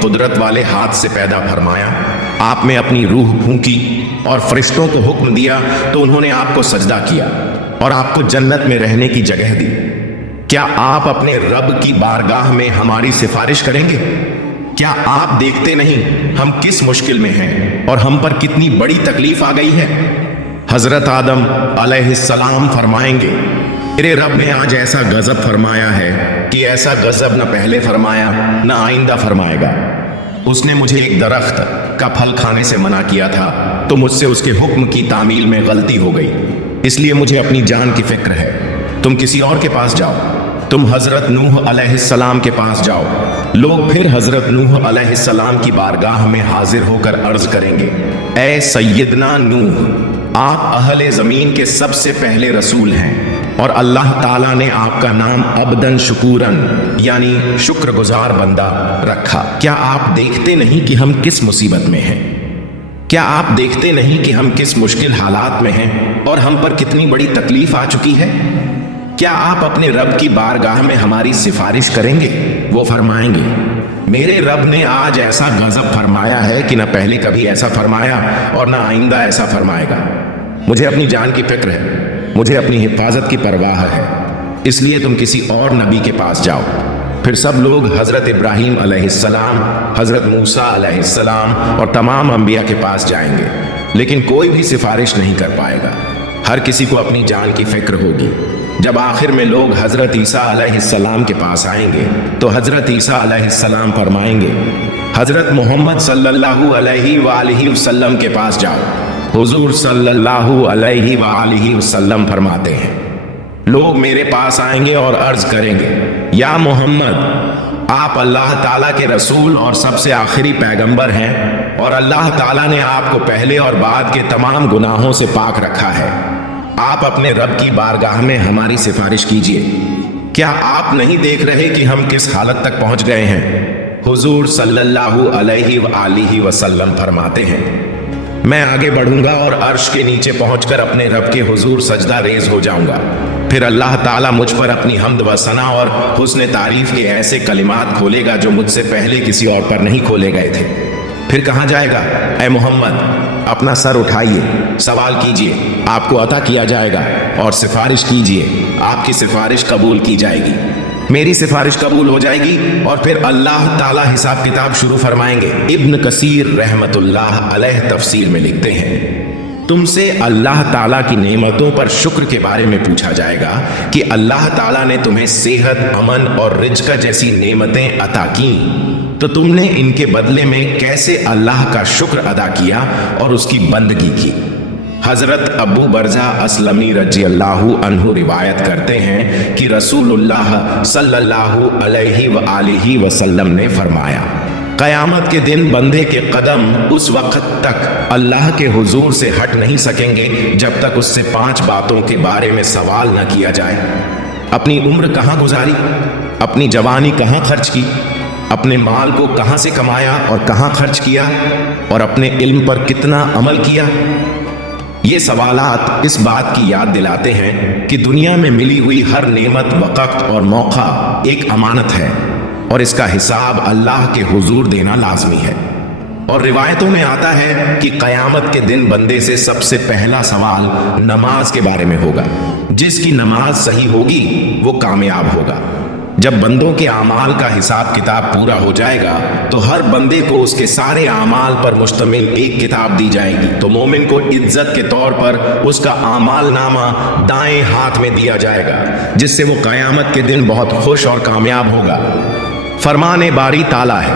قدرت والے ہاتھ سے پیدا فرمایا، آپ میں اپنی روح پھونکی اور فرشتوں کو حکم دیا تو انہوں نے آپ کو سجدہ کیا اور آپ کو جنت میں رہنے کی جگہ دی۔ کیا آپ اپنے رب کی بارگاہ میں ہماری سفارش کریں گے؟ کیا آپ دیکھتے نہیں ہم کس مشکل میں ہیں اور ہم پر کتنی بڑی تکلیف آ گئی ہے؟ حضرت آدم علیہ السلام فرمائیں گے، میرے رب نے آج ایسا غضب فرمایا ہے کہ ایسا غضب نہ پہلے فرمایا نہ آئندہ فرمائے گا۔ اس نے مجھے ایک درخت کا پھل کھانے سے منع کیا تھا تو مجھ سے اس کے حکم کی تعمیل میں غلطی ہو گئی، اس لیے مجھے اپنی جان کی فکر ہے۔ تم کسی اور کے پاس جاؤ، تم حضرت نوح علیہ السلام کے پاس جاؤ۔ لوگ پھر حضرت نوح علیہ السلام کی بارگاہ میں حاضر ہو کر عرض کریں گے، اے سیدنا نوح، آپ اہل زمین کے سب سے پہلے رسول ہیں اور اللہ تعالیٰ نے آپ کا نام عبدن شکورن یعنی شکر گزار بندہ رکھا۔ کیا آپ دیکھتے نہیں کہ ہم کس مصیبت میں ہیں؟ کیا آپ دیکھتے نہیں کہ ہم کس مشکل حالات میں ہیں اور ہم پر کتنی بڑی تکلیف آ چکی ہے؟ کیا آپ اپنے رب کی بارگاہ میں ہماری سفارش کریں گے؟ وہ فرمائیں گے، میرے رب نے آج ایسا غضب فرمایا ہے کہ نہ پہلے کبھی ایسا فرمایا اور نہ آئندہ ایسا فرمائے گا۔ مجھے اپنی جان کی فکر ہے، مجھے اپنی حفاظت کی پرواہ ہے، اس لیے تم کسی اور نبی کے پاس جاؤ۔ پھر سب لوگ حضرت ابراہیم علیہ السلام، حضرت موسیٰ علیہ السلام اور تمام انبیاء کے پاس جائیں گے، لیکن کوئی بھی سفارش نہیں کر پائے گا۔ ہر کسی کو اپنی جان کی فکر ہوگی۔ جب آخر میں لوگ حضرت عیسیٰ علیہ السلام کے پاس آئیں گے تو حضرت عیسیٰ علیہ السلام فرمائیں گے، حضرت محمد صلی اللہ علیہ وآلہ وسلم کے پاس جاؤ۔ حضور صلی اللہ علیہ وآلہ وسلم فرماتے ہیں، لوگ میرے پاس آئیں گے اور عرض کریں گے، یا محمد، آپ اللہ تعالیٰ کے رسول اور سب سے آخری پیغمبر ہیں اور اللہ تعالیٰ نے آپ کو پہلے اور بعد کے تمام گناہوں سے پاک رکھا ہے۔ آپ اپنے رب کی بارگاہ میں ہماری سفارش کیجیے۔ کیا آپ نہیں دیکھ رہے کہ ہم کس حالت تک پہنچ گئے ہیں؟ حضور صلی اللہ علیہ وآلہ وسلم فرماتے ہیں، میں آگے بڑھوں گا اور عرش کے نیچے پہنچ کر اپنے رب کے حضور سجدہ ریز ہو جاؤں گا۔ پھر اللہ تعالیٰ مجھ پر اپنی حمد و ثنا اور حسن تعریف کے ایسے کلمات کھولے گا جو مجھ سے پہلے کسی اور پر نہیں کھولے گئے تھے۔ پھر کہا جائے گا، اے محمد، اپنا سر اٹھائیے، سوال کیجئے، آپ کو عطا کیا جائے گا، اور سفارش کیجئے، آپ کی سفارش قبول کی جائے گی۔ میری سفارش قبول ہو جائے گی اور پھر اللہ تعالیٰ حساب کتاب شروع فرمائیں گے۔ ابن کثیر رحمت اللہ علیہ تفسیر میں لکھتے ہیں، تم سے اللہ تعالیٰ کی نعمتوں پر شکر کے بارے میں پوچھا جائے گا کہ اللہ تعالیٰ نے تمہیں صحت، امن اور رزق جیسی نعمتیں عطا کیں تو تم نے ان کے بدلے میں کیسے اللہ کا شکر ادا کیا اور اس کی بندگی کی۔ حضرت ابو برزہ اسلمی رضی اللہ عنہ روایت کرتے ہیں کہ رسول اللہ صلی اللہ علیہ وآلہ وسلم نے فرمایا، قیامت کے دن بندے کے قدم اس وقت تک اللہ کے حضور سے ہٹ نہیں سکیں گے جب تک اس سے 5 باتوں کے بارے میں سوال نہ کیا جائے۔ اپنی عمر کہاں گزاری، اپنی جوانی کہاں خرچ کی، اپنے مال کو کہاں سے کمایا اور کہاں خرچ کیا، اور اپنے علم پر کتنا عمل کیا۔ یہ سوالات اس بات کی یاد دلاتے ہیں کہ دنیا میں ملی ہوئی ہر نعمت، وقت اور موقع ایک امانت ہے اور اس کا حساب اللہ کے حضور دینا لازمی ہے۔ اور روایتوں میں آتا ہے کہ قیامت کے دن بندے سے سب سے پہلا سوال نماز کے بارے میں ہوگا۔ جس کی نماز صحیح ہوگی وہ کامیاب ہوگا۔ جب بندوں کے اعمال کا حساب کتاب پورا ہو جائے گا تو ہر بندے کو اس کے سارے اعمال پر مشتمل ایک کتاب دی جائے گی، تو مومن کو عزت کے طور پر اس کا اعمال نامہ دائیں ہاتھ میں دیا جائے گا، جس سے وہ قیامت کے دن بہت خوش اور کامیاب ہوگا۔ فرمان باری تعالیٰ ہے،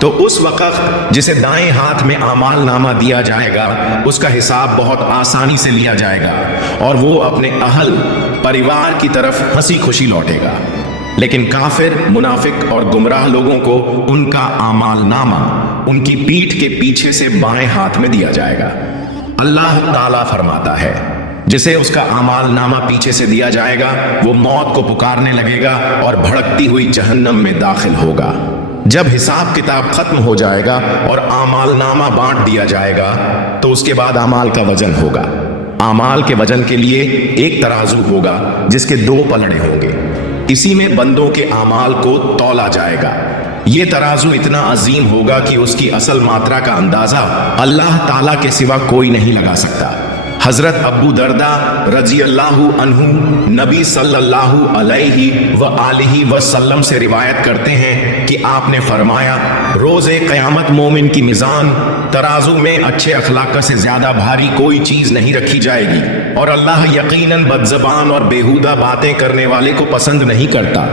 تو اس وقت جسے دائیں ہاتھ میں اعمال نامہ دیا جائے گا اس کا حساب بہت آسانی سے لیا جائے گا اور وہ اپنے اہل پریوار کی طرف ہنسی خوشی لوٹے گا۔ لیکن کافر، منافق اور گمراہ لوگوں کو ان کا اعمال نامہ ان کی پیٹھ کے پیچھے سے بائیں ہاتھ میں دیا جائے گا۔ اللہ تعالیٰ فرماتا ہے، جسے اس کا اعمال نامہ پیچھے سے دیا جائے گا وہ موت کو پکارنے لگے گا اور بھڑکتی ہوئی جہنم میں داخل ہوگا۔ جب حساب کتاب ختم ہو جائے گا اور اعمال نامہ بانٹ دیا جائے گا تو اس کے بعد اعمال کا وزن ہوگا۔ اعمال کے وزن کے لیے ایک ترازو ہوگا جس کے 2 پلڑے ہوں گے، اسی میں بندوں کے اعمال کو تولا جائے گا۔ یہ ترازو اتنا عظیم ہوگا کہ اس کی اصل ماترا کا اندازہ اللہ تعالیٰ کے سوا کوئی نہیں لگا سکتا۔ حضرت ابو دردہ رضی اللہ عنہ نبی صلی اللہ علیہ وآلہ وسلم سے روایت کرتے ہیں کہ آپ نے فرمایا، روز قیامت مومن کی میزان ترازو میں اچھے اخلاق سے زیادہ بھاری کوئی چیز نہیں رکھی جائے گی، اور اللہ یقیناً بدزبان اور بیہودہ باتیں کرنے والے کو پسند نہیں کرتا۔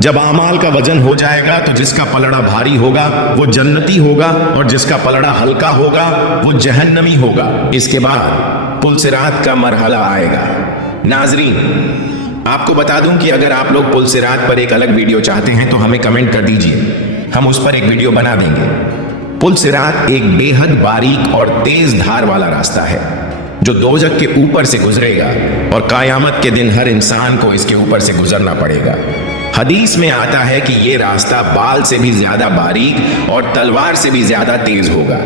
جب اعمال کا وزن ہو جائے گا تو جس کا پلڑا بھاری ہوگا وہ جنتی ہوگا، اور جس کا پلڑا ہلکا ہوگا وہ جہنمی ہوگا۔ اس کے بعد پل صراط کا مرحلہ آئے گا۔ ناظرین، آپ کو بتا دوں کہ اگر آپ لوگ پل صراط پر ایک الگ ویڈیو چاہتے ہیں تو ہمیں کمنٹ کر دیجئے، ہم اس پر ایک ویڈیو بنا دیں گے۔ پل صراط ایک بے حد باریک اور تیز دھار والا راستہ ہے جو دوزخ کے اوپر سے گزرے گا، اور قیامت کے دن ہر انسان کو اس کے اوپر سے گزرنا پڑے گا۔ حدیث میں آتا ہے کہ یہ راستہ بال سے بھی زیادہ باریک اور تلوار سے بھی زیادہ تیز ہوگا۔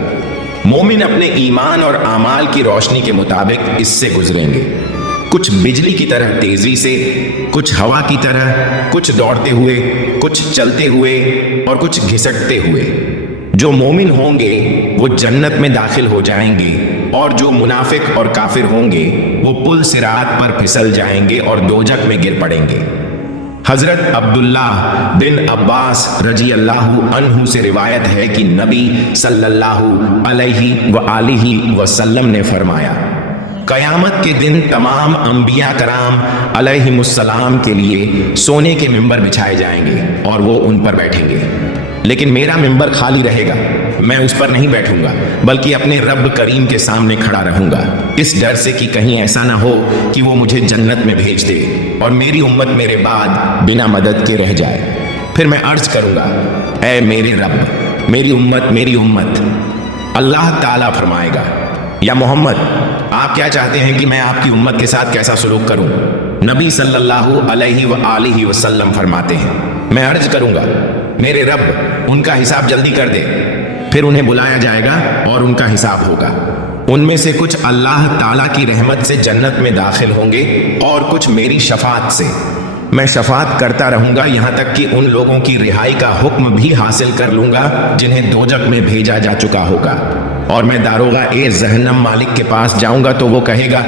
مومن اپنے ایمان اور اعمال کی روشنی کے مطابق اس سے گزریں گے، کچھ بجلی کی طرح تیزی سے، کچھ ہوا کی طرح، کچھ دوڑتے ہوئے، کچھ چلتے ہوئے اور کچھ گھسٹتے ہوئے۔ جو مومن ہوں گے وہ جنت میں داخل ہو جائیں گے، اور جو منافق اور کافر ہوں گے وہ پل صراط پر پھسل جائیں گے اور دوزخ میں گر پڑیں گے۔ حضرت عبداللہ بن عباس رضی اللہ عنہ سے روایت ہے کہ نبی صلی اللہ علیہ وآلہ وسلم نے فرمایا، قیامت کے دن تمام انبیاء کرام علیہم السلام کے لیے سونے کے ممبر بچھائے جائیں گے اور وہ ان پر بیٹھیں گے، لیکن میرا ممبر خالی رہے گا، میں اس پر نہیں بیٹھوں گا بلکہ اپنے رب کریم کے سامنے کھڑا رہوں گا، اس ڈر سے کہ کہیں ایسا نہ ہو کہ وہ مجھے جنت میں بھیج دے اور میری امت میرے بعد بنا مدد کے رہ جائے۔ پھر میں عرض کروں گا، اے میرے رب، میری امت۔ اللہ تعالیٰ فرمائے گا، یا محمد، آپ کیا چاہتے ہیں کہ میں آپ کی امت کے ساتھ کیسا سلوک کروں؟ نبی صلی اللہ علیہ وآلہ وسلم فرماتے ہیں، میں عرض کروں گا، میرے رب، ان کا حساب جلدی کر دے۔ پھر انہیں بلایا جائے گا اور ان کا حساب ہوگا۔ ان میں سے کچھ اللہ تعالیٰ کی رحمت سے جنت میں داخل ہوں گے اور کچھ میری شفاعت سے۔ میں شفاعت کرتا رہوں گا یہاں تک کہ ان لوگوں کی رہائی کا حکم بھی حاصل کر لوں گا جنہیں دوزخ میں بھیجا جا چکا ہوگا، اور میں داروغہ جہنم مالک کے پاس جاؤں گا تو وہ کہے گا،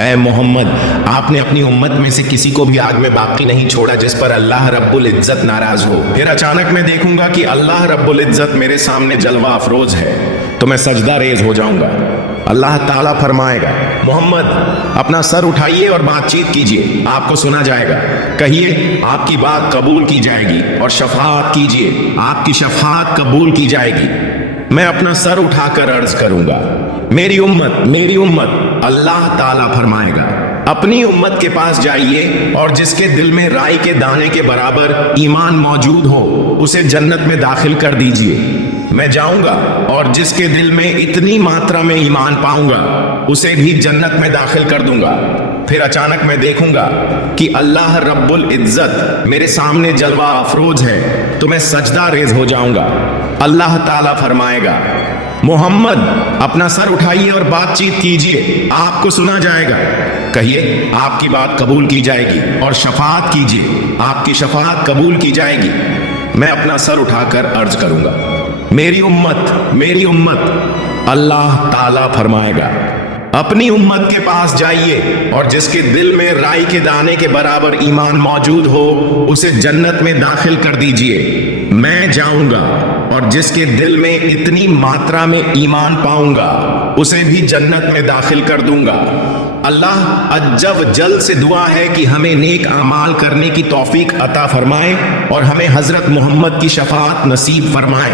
اے محمد، آپ نے اپنی امت میں سے کسی کو بھی آگ میں باقی نہیں چھوڑا جس پر اللہ رب العزت ناراض ہو۔ پھر اچانک میں دیکھوں گا کہ اللہ رب العزت میرے سامنے جلوہ افروز ہے تو میں سجدہ ریز ہو جاؤں گا۔ اللہ تعالیٰ فرمائے گا، محمد، اپنا سر اٹھائیے اور بات چیت کیجیے، آپ کو سنا جائے گا، کہیے آپ کی بات قبول کی جائے گی، اور شفاعت کیجیے، آپ کی شفاعت قبول کی جائے گی۔ میں اپنا سر اٹھا کر عرض کروں گا، میری امت۔ اللہ تعالیٰ فرمائے گا، اپنی امت کے پاس جائیے اور جس کے دل میں رائی کے دانے کے برابر ایمان موجود ہو اسے جنت میں داخل کر دیجیے۔ میں جاؤں گا اور جس کے دل میں اتنی ماترا میں ایمان پاؤں گا اسے بھی جنت میں داخل کر دوں گا۔ پھر اچانک میں دیکھوں گا کہ اللہ رب العزت میرے سامنے جلوہ افروز ہے تو میں سجدہ ریز ہو جاؤں گا۔ اللہ تعالیٰ فرمائے گا، محمد، اپنا سر اٹھائیے اور بات چیت کیجیے، آپ کو سنا جائے گا، کہیے آپ کی بات قبول کی جائے گی، اور شفاعت کیجیے، آپ کی شفاعت قبول کی جائے گی۔ میں اپنا سر اٹھا کر عرض کروں گا، میری امت۔ اللہ تعالیٰ فرمائے گا، اپنی امت کے پاس جائیے اور جس کے دل میں رائی کے دانے کے برابر ایمان موجود ہو اسے جنت میں داخل کر دیجیے۔ میں جاؤں گا اور جس کے دل میں اتنی ماترا میں ایمان پاؤں گا اسے بھی جنت میں داخل کر دوں گا۔ اللہ عز و جل سے دعا ہے کہ ہمیں نیک اعمال کرنے کی توفیق عطا فرمائے اور ہمیں حضرت محمد کی شفاعت نصیب فرمائے۔